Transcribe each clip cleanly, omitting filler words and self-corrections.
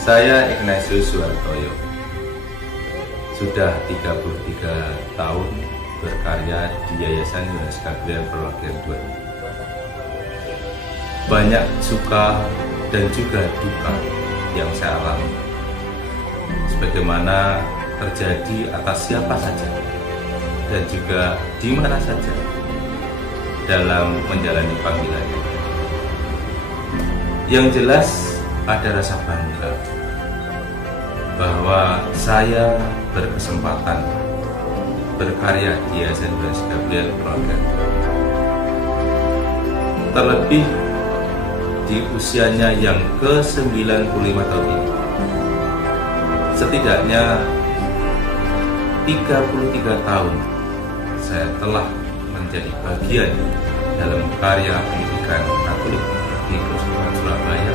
Saya Ignatius Suhartoyo, sudah 33 tahun berkarya di Yayasan Yohanes Gabriel Perwakilan 2. Banyak suka dan juga duka yang saya alami, sebagaimana terjadi atas siapa saja dan juga di mana saja dalam menjalani panggilan. Yang jelas ada rasa bangga bahwa saya berkesempatan berkarya di Yayasan Yohanes Gabriel Perwakilan 2. Terlebih di usianya yang ke-95 tahun ini. Setidaknya 33 tahun saya telah menjadi bagian dalam karya pendidikan Katolik di Keuskupan Surabaya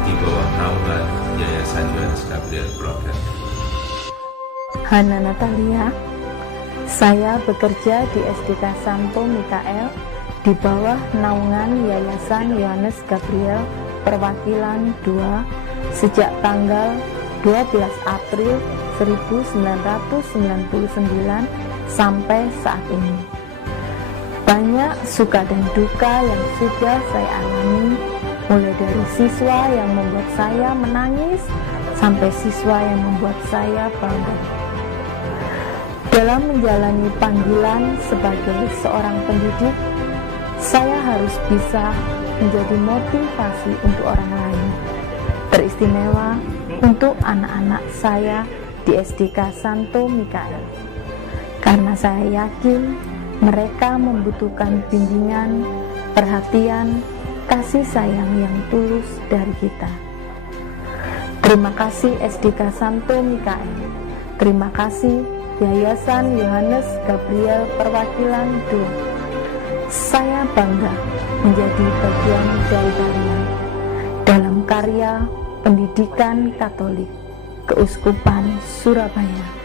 di bawah naungan Yayasan Yohanes Gabriel Perwakilan. Hana Natalia, saya bekerja di SDK Santo Mikael di bawah naungan Yayasan Yohanes Gabriel Perwakilan 2 sejak tanggal 12 April 1999 sampai saat ini. Banyak suka dan duka yang sudah saya alami, mulai dari siswa yang membuat saya menangis sampai siswa yang membuat saya bangga. Dalam menjalani panggilan sebagai seorang pendidik, saya harus bisa menjadi motivasi untuk orang lain, teristimewa untuk anak-anak saya di SDK Santo Mikael, karena saya yakin mereka membutuhkan bimbingan, perhatian, kasih sayang yang tulus dari kita. Terima kasih SDK Santo Mikael, terima kasih Yayasan Yohanes Gabriel Perwakilan 2. Saya bangga menjadi bagian dari kalian dalam karya pendidikan Katolik Keuskupan Surabaya.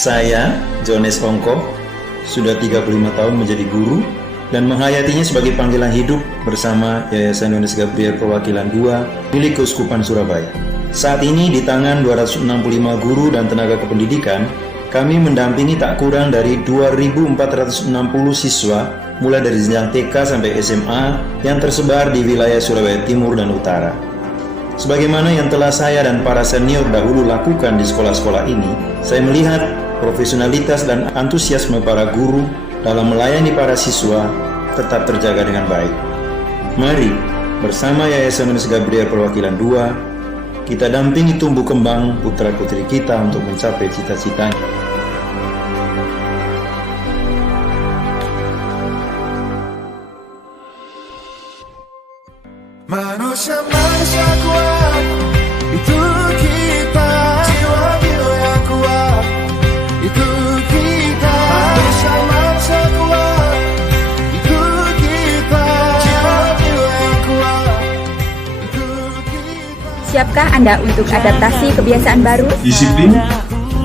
Saya, Jones Ongko, sudah 35 tahun menjadi guru dan menghayatinya sebagai panggilan hidup bersama Yayasan Yohanes Gabriel Perwakilan 2 milik Keuskupan Surabaya. Saat ini di tangan 265 guru dan tenaga kependidikan, kami mendampingi tak kurang dari 2.460 siswa mulai dari jenjang TK sampai SMA yang tersebar di wilayah Surabaya Timur dan Utara. Sebagaimana yang telah saya dan para senior dahulu lakukan di sekolah-sekolah ini, saya melihat profesionalitas dan antusiasme para guru dalam melayani para siswa tetap terjaga dengan baik. Mari, bersama Yayasan Yohanes Gabriel Perwakilan 2, kita dampingi tumbuh kembang putra-putri kita untuk mencapai cita-citanya. Manusia kuat, itu kita. Jiwa-jiwa yang kuat, itu kita. Manusia kuat, itu kita. Jiwa-jiwa yang kuat, itu kita. Siapkah Anda untuk adaptasi kebiasaan baru? Disiplin,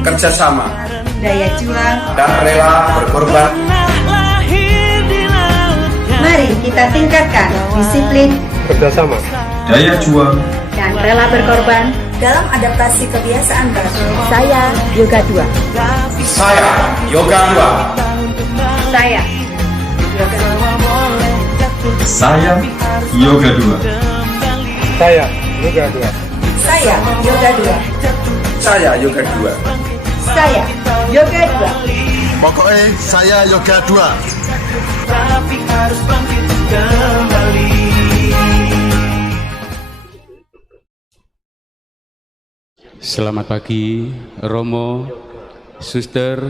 kerjasama, Daya juang. dan rela berkorban. Mari kita tingkatkan disiplin, Kerjasama, daya juang, dan rela berkorban dalam adaptasi kebiasaan baru. Saya Yoga 2. saya Yoga 2. Saya Yoga 2. Saya Yoga 2. Saya Yoga 2. Saya Yoga 2. Saya Yoga 2. Saya Yoga 2. Pokoknya saya Yoga 2. Tapi harus bangkit kembali. Selamat pagi, Romo, Suster,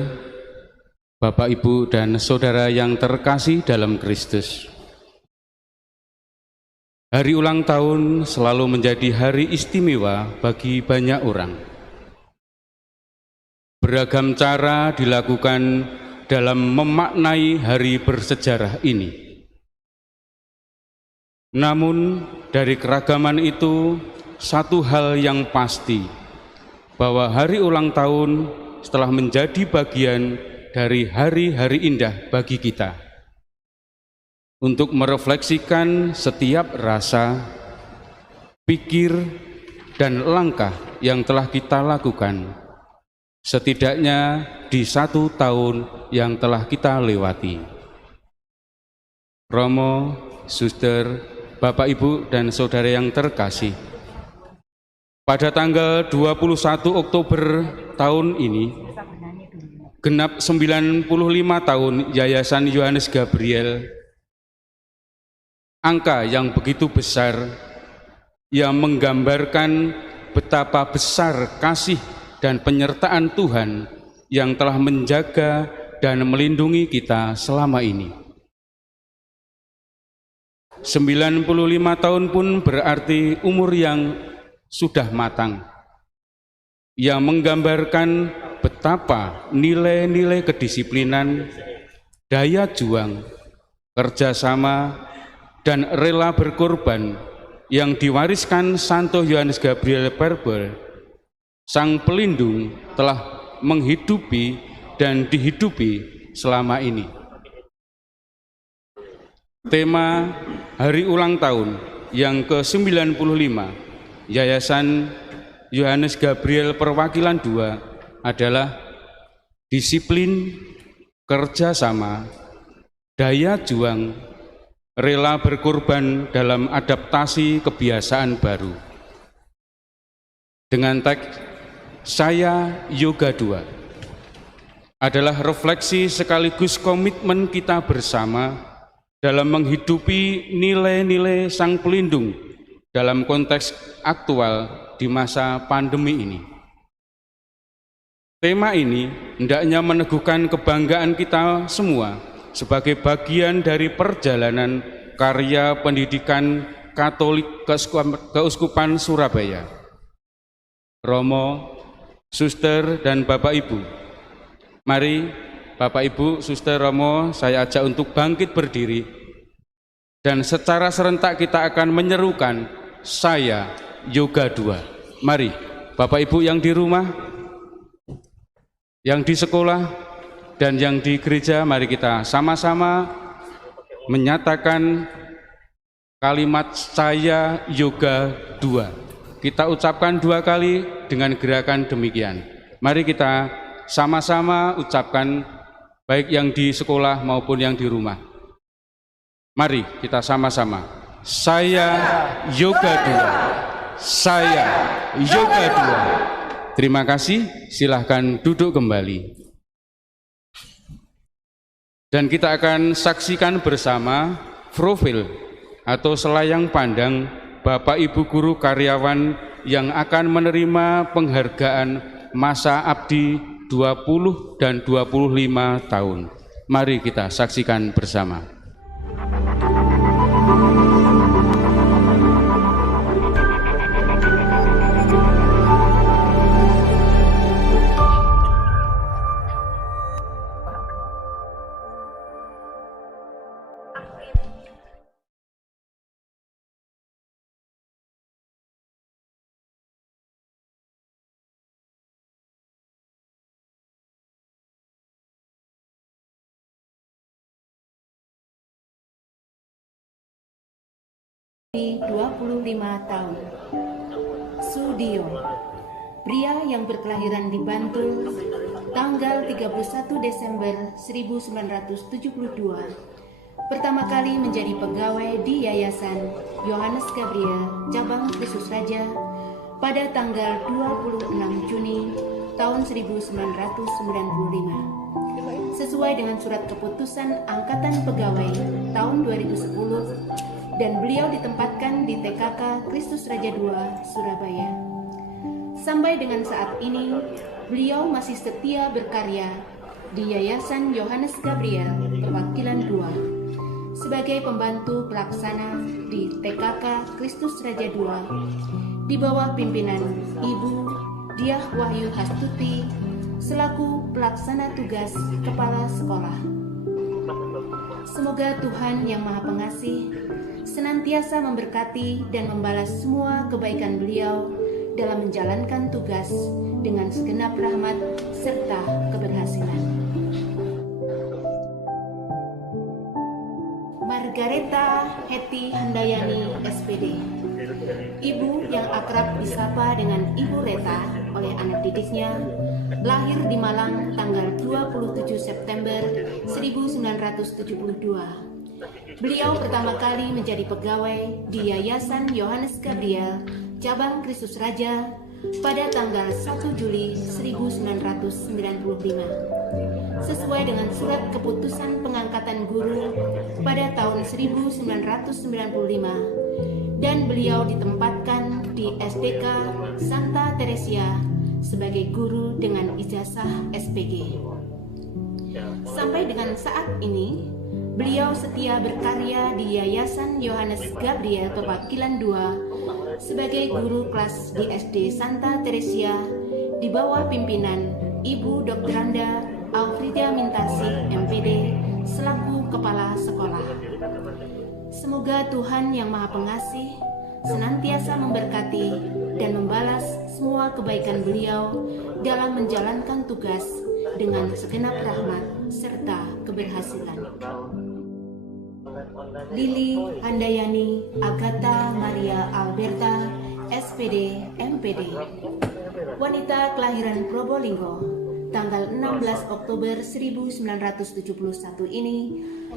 Bapak, Ibu, dan Saudara yang terkasih dalam Kristus. Hari ulang tahun selalu menjadi hari istimewa bagi banyak orang. Beragam cara dilakukan dalam memaknai hari bersejarah ini. Namun dari keragaman itu, satu hal yang pasti, bahwa hari ulang tahun telah menjadi bagian dari hari-hari indah bagi kita. Untuk merefleksikan setiap rasa, pikir, dan langkah yang telah kita lakukan, setidaknya di 1 tahun yang telah kita lewati. Romo, Suster, Bapak, Ibu, dan Saudara yang terkasih, pada tanggal 21 Oktober tahun ini, genap 95 tahun Yayasan Yohanes Gabriel, angka yang begitu besar yang menggambarkan betapa besar kasih dan penyertaan Tuhan yang telah menjaga dan melindungi kita selama ini. 95 tahun pun berarti umur yang sudah matang, yang menggambarkan betapa nilai-nilai kedisiplinan, daya juang, kerjasama, dan rela berkorban yang diwariskan Santo Yohanes Gabriel Barber, Sang Pelindung, telah menghidupi dan dihidupi selama ini. Tema hari ulang tahun yang ke-95 Yayasan Yohanes Gabriel Perwakilan II adalah disiplin, kerjasama, daya juang, rela berkorban dalam adaptasi kebiasaan baru. Dengan teks "Saya Yoga 2" adalah refleksi sekaligus komitmen kita bersama dalam menghidupi nilai-nilai Sang Pelindung dalam konteks aktual di masa pandemi ini. Tema ini hendaknya meneguhkan kebanggaan kita semua sebagai bagian dari perjalanan karya pendidikan Katolik Keuskupan Surabaya. Romo, Suster, dan Bapak Ibu, mari Bapak Ibu, Suster, Romo, saya ajak untuk bangkit berdiri dan secara serentak kita akan menyerukan "Saya Yoga 2". Mari Bapak Ibu yang di rumah, yang di sekolah, dan yang di gereja, mari kita sama-sama menyatakan kalimat "Saya Yoga 2". Kita ucapkan 2 kali dengan gerakan demikian. Mari kita sama-sama ucapkan, baik yang di sekolah maupun yang di rumah. Mari kita sama-sama. Saya Yoga 2. Saya Yoga 2. Terima kasih, silahkan duduk kembali. Dan kita akan saksikan bersama profil atau selayang pandang Bapak Ibu guru karyawan yang akan menerima penghargaan masa abdi 20 dan 25 tahun. Mari kita saksikan bersama. Di 25 tahun. Sudio, pria yang berkelahiran di Bantul tanggal 31 Desember 1972, pertama kali menjadi pegawai di Yayasan Yohanes Gabriel Cabang Kristus Raja pada tanggal 26 Juni tahun 1995. Sesuai dengan surat keputusan Angkatan Pegawai tahun 2010, dan beliau ditempatkan di TKK Kristus Raja II, Surabaya. Sampai dengan saat ini, beliau masih setia berkarya di Yayasan Yohanes Gabriel Perwakilan II sebagai pembantu pelaksana di TKK Kristus Raja II di bawah pimpinan Ibu Diah Wahyu Hastuti selaku pelaksana tugas kepala sekolah. Semoga Tuhan yang Maha Pengasih senantiasa memberkati dan membalas semua kebaikan beliau dalam menjalankan tugas dengan segenap rahmat serta keberhasilan. Margareta Hetty Handayani, SPD. Ibu yang akrab disapa dengan Ibu Reta oleh anak didiknya, lahir di Malang tanggal 27 September 1972. Beliau pertama kali menjadi pegawai di Yayasan Yohanes Gabriel, Cabang Kristus Raja pada tanggal 1 Juli 1995. Sesuai dengan surat keputusan pengangkatan guru pada tahun 1995, dan beliau ditempatkan di SDK Santa Teresia sebagai guru dengan ijazah SPG. Sampai dengan saat ini, beliau setia berkarya di Yayasan Yohanes Gabriel Perwakilan II sebagai guru kelas di SD Santa Teresia di bawah pimpinan Ibu Dr. Randa Alfrida Mintasi, MPD, selaku kepala sekolah. Semoga Tuhan yang Maha Pengasih senantiasa memberkati dan membalas semua kebaikan beliau dalam menjalankan tugas dengan segenap rahmat serta keberhasilan. Lili Handayani Agatha Maria Alberta, SPD, MPD. Wanita kelahiran Probolinggo, tanggal 16 Oktober 1971 ini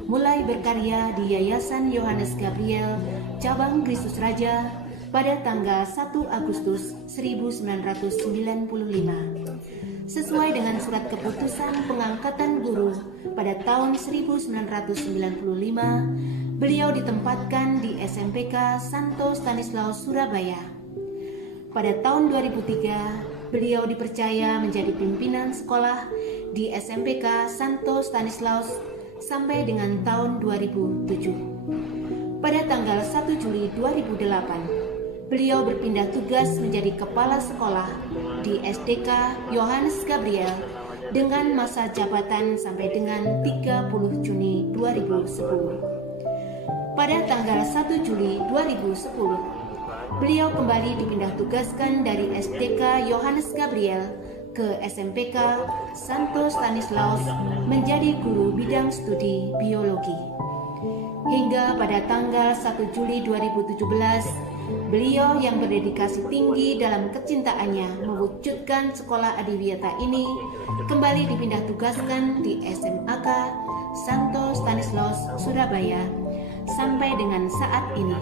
mulai berkarya di Yayasan Yohanes Gabriel, Cabang Kristus Raja pada tanggal 1 Agustus 1995. Sesuai dengan surat keputusan pengangkatan guru pada tahun 1995, beliau ditempatkan di SMPK Santo Stanislaus Surabaya. Pada tahun 2003, beliau dipercaya menjadi pimpinan sekolah di SMPK Santo Stanislaus sampai dengan tahun 2007. Pada tanggal 1 Juli 2008, beliau berpindah tugas menjadi kepala sekolah di SDK Yohanes Gabriel dengan masa jabatan sampai dengan 30 Juni 2010. Pada tanggal 1 Juli 2010, beliau kembali dipindah tugaskan dari SDK Yohanes Gabriel ke SMPK Santo Stanislaus menjadi guru bidang studi biologi. Hingga pada tanggal 1 Juli 2017, beliau yang berdedikasi tinggi dalam kecintaannya mewujudkan sekolah adiwiyata ini kembali dipindah tugaskan di SMAK Santo Stanislaus Surabaya sampai dengan saat ini.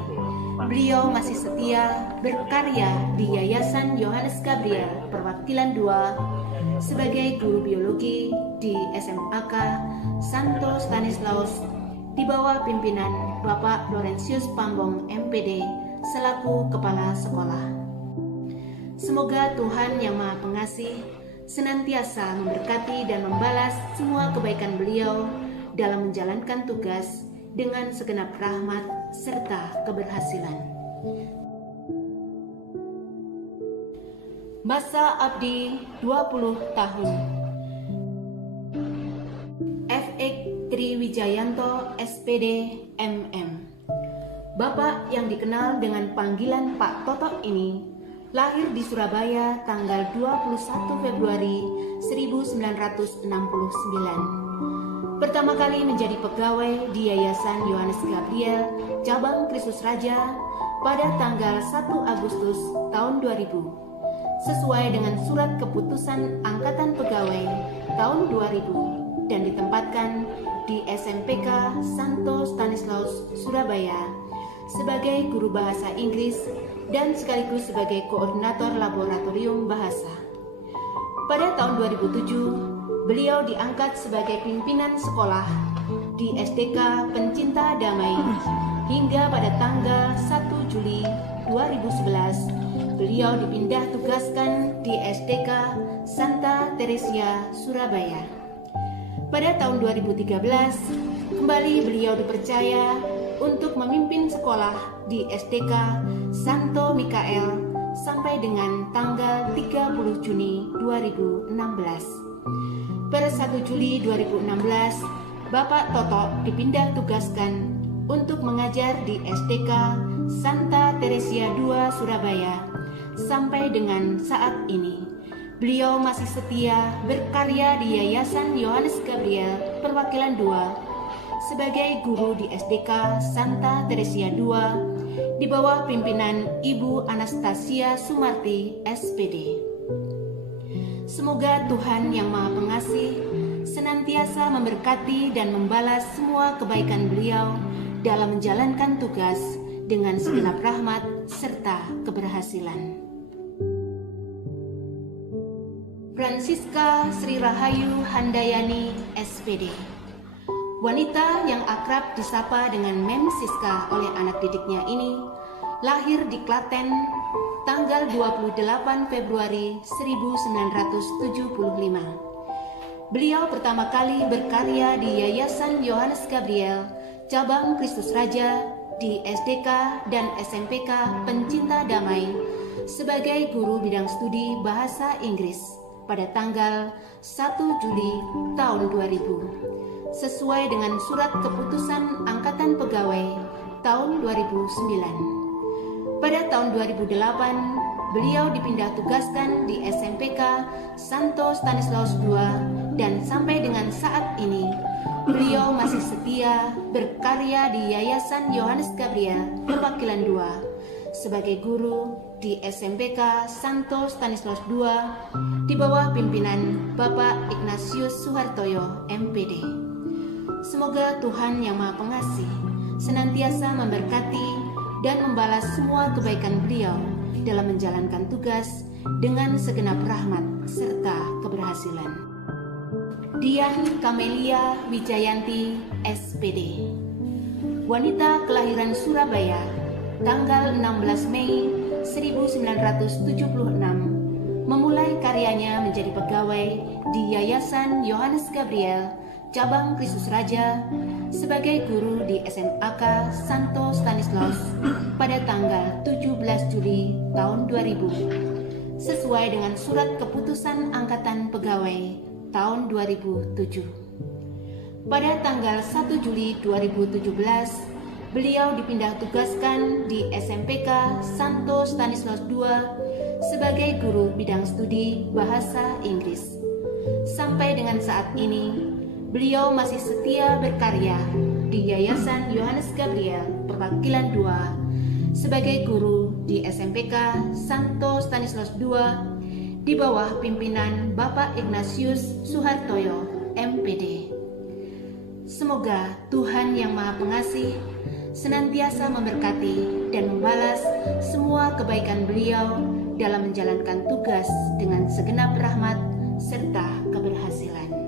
Beliau masih setia berkarya di Yayasan Yohanes Gabriel Perwakilan II sebagai guru biologi di SMAK Santo Stanislaus di bawah pimpinan Bapak Laurentius Pambong, MPD, selaku kepala sekolah. Semoga Tuhan yang Maha Pengasih senantiasa memberkati dan membalas semua kebaikan beliau dalam menjalankan tugas dengan segenap rahmat serta keberhasilan. Masa abdi 20 tahun. F.X. Triwijayanto, SPD, MM. Bapak yang dikenal dengan panggilan Pak Totok ini lahir di Surabaya tanggal 21 Februari 1969. Pertama kali menjadi pegawai di Yayasan Yohanes Gabriel, Cabang Kristus Raja pada tanggal 1 Agustus tahun 2000. Sesuai dengan surat keputusan Angkatan Pegawai tahun 2000 dan ditempatkan di SMPK Santo Stanislaus Surabaya sebagai guru bahasa Inggris dan sekaligus sebagai koordinator laboratorium bahasa. Pada tahun 2007, beliau diangkat sebagai pimpinan sekolah di SDK Pencinta Damai hingga pada tanggal 1 Juli 2011 beliau dipindah tugaskan di SDK Santa Teresia Surabaya. Pada tahun 2013 kembali beliau dipercaya untuk memimpin sekolah di SDK Santo Mikael sampai dengan tanggal 30 Juni 2016. Per 1 Juli 2016, Bapak Toto dipindah tugaskan untuk mengajar di SDK Santa Teresia II Surabaya sampai dengan saat ini. Beliau masih setia berkarya di Yayasan Yohanes Gabriel Perwakilan II sebagai guru di SDK Santa Teresia II di bawah pimpinan Ibu Anastasia Sumarti, SPD. Semoga Tuhan yang Maha Pengasih senantiasa memberkati dan membalas semua kebaikan beliau dalam menjalankan tugas dengan segenap rahmat serta keberhasilan. Francisca Sri Rahayu Handayani, SPD. Wanita yang akrab disapa dengan Mem Siska oleh anak didiknya ini lahir di Klaten tanggal 28 Februari 1975. Beliau pertama kali berkarya di Yayasan Yohanes Gabriel Cabang Kristus Raja di SDK dan SMPK Pencinta Damai sebagai guru bidang studi bahasa Inggris pada tanggal 1 Juli tahun 2000 sesuai dengan surat keputusan Angkatan Pegawai tahun 2009. Pada tahun 2008, beliau dipindah tugaskan di SMPK Santo Stanislaus II dan sampai dengan saat ini beliau masih setia berkarya di Yayasan Yohanes Gabriel Perwakilan II sebagai guru di SMPK Santo Stanislaus II di bawah pimpinan Bapak Ignatius Suhartoyo, MPD. Semoga Tuhan yang Maha Pengasih senantiasa memberkati dan membalas semua kebaikan beliau dalam menjalankan tugas dengan segenap rahmat serta keberhasilan. Dian Kamelia Wijayanti, SPD. Wanita kelahiran Surabaya, tanggal 16 Mei 1976, memulai karyanya menjadi pegawai di Yayasan Yohanes Gabriel Cabang Kristus Raja sebagai guru di SMAK Santo Stanislaus pada tanggal 17 Juli tahun 2000 sesuai dengan surat keputusan Angkatan Pegawai tahun 2007. Pada tanggal 1 Juli 2017, beliau dipindah tugaskan di SMPK Santo Stanislaus II sebagai guru bidang studi bahasa Inggris. Sampai dengan saat ini, beliau masih setia berkarya di Yayasan Yohanes Gabriel Perwakilan II sebagai guru di SMPK Santo Stanislaus II di bawah pimpinan Bapak Ignatius Suhartoyo, MPD. Semoga Tuhan yang Maha Pengasih senantiasa memberkati dan membalas semua kebaikan beliau dalam menjalankan tugas dengan segenap rahmat serta keberhasilan.